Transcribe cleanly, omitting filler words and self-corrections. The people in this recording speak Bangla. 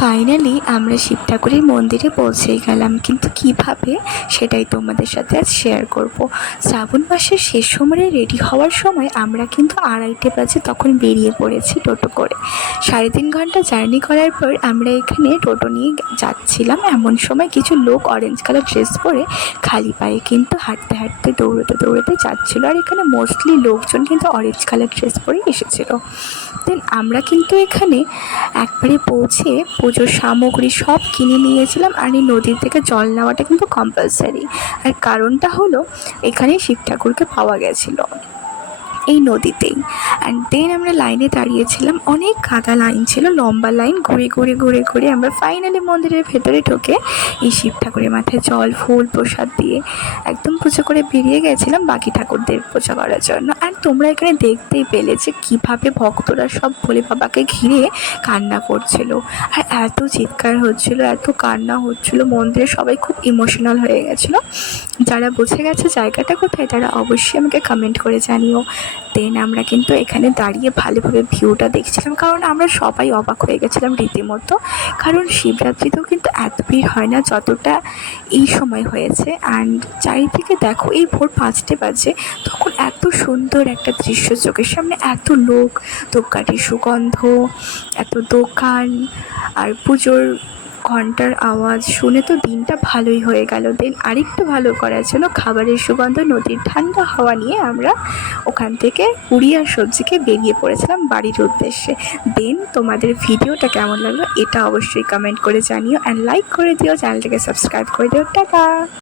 ফাইনালি আমরা শিব ঠাকুরের মন্দিরে পৌঁছেই গেলাম, কিন্তু কিভাবে সেটাই তোমাদের সাথে আজ শেয়ার করব। শ্রাবণ মাসের শেষ সময়ে রেডি হওয়ার সময় আমরা কিন্তু 2:30 বাজে তখন বেরিয়ে পড়েছি টোটো করে। 3.5 ঘন্টা জার্নি করার পর আমরা এখানে টোটো নিয়ে যাচ্ছিলাম। এমন সময় কিছু লোক অরেঞ্জ কালার ড্রেস পরে খালি পায়ে কিন্তু হাঁটতে হাঁটতে দৌড়তে যাচ্ছিলো। আর এখানে মোস্টলি লোকজন কিন্তু অরেঞ্জ কালার ড্রেস পরেই এসেছিলো। দেন আমরা কিন্তু এখানে একবারে পৌঁছে পুজোর সামগ্রী সব কিনে নিয়েছিলাম। আর এই নদীর থেকে জল নেওয়াটা কিন্তু কম্পালসারি। আর কারণটা হলো এখানে শিব ঠাকুরকে পাওয়া গেছিলো এই নদীতেই। অ্যান্ড দেন আমরা লাইনে দাঁড়িয়েছিলাম, অনেক কাদা লাইন ছিল, লম্বা লাইন। ঘুরে আমরা ফাইনালি মন্দিরের ভেতরে ঢুকে এই শিব ঠাকুরের মাথায় জল ফুল প্রসাদ দিয়ে একদম পুজো করে বেরিয়ে গেছিলাম বাকি ঠাকুরদের পূজা করার জন্য। আর তোমরা এখানে দেখতেই পেলে যে কীভাবে ভক্তরা সব ভোলে বাবাকে ঘিরে কান্না করছিল। আর এত চিৎকার হচ্ছিল, এত কান্না হচ্ছিল, মন্দিরে সবাই খুব ইমোশনাল হয়ে গেছিলো। যারা বুঝে গেছে জায়গাটা কোথায় তারা অবশ্যই আমাকে কমেন্ট করে জানিও। দেন আমরা কিন্তু এখানে দাঁড়িয়ে ভালোভাবে ভিউটা দেখছিলাম, কারণ আমরা সবাই অবাক হয়ে গেছিলাম রীতিমতো। কারণ শিবরাত্রিতেও কিন্তু এত ভিড় হয় না যতটা এই সময় হয়েছে। অ্যান্ড চারিদিকে দেখো, এই ভোর 5টে বাজে, তখন এত সুন্দর একটা দৃশ্য চোখের সামনে, এত লোক, ধূপকাঠির সুগন্ধ, এত দোকান আর পুজোর ঘন্টার আওয়াজ শুনে তো দিনটা ভালোই হয়ে গেল। দেন আরেকটু ভালো করার জন্য খাবারের সুগন্ধ, নদীর ঠান্ডা হাওয়া নিয়ে আমরা ওখান থেকে পুরি আর সবজিকে বেরিয়ে পড়েছিলাম বাড়ির উদ্দেশ্যে। দেন তোমাদের ভিডিওটা কেমন লাগলো এটা অবশ্যই কমেন্ট করে জানিও, অ্যান্ড লাইক করে দিও, চ্যানেলটাকে সাবস্ক্রাইব করে দিও। টাটা।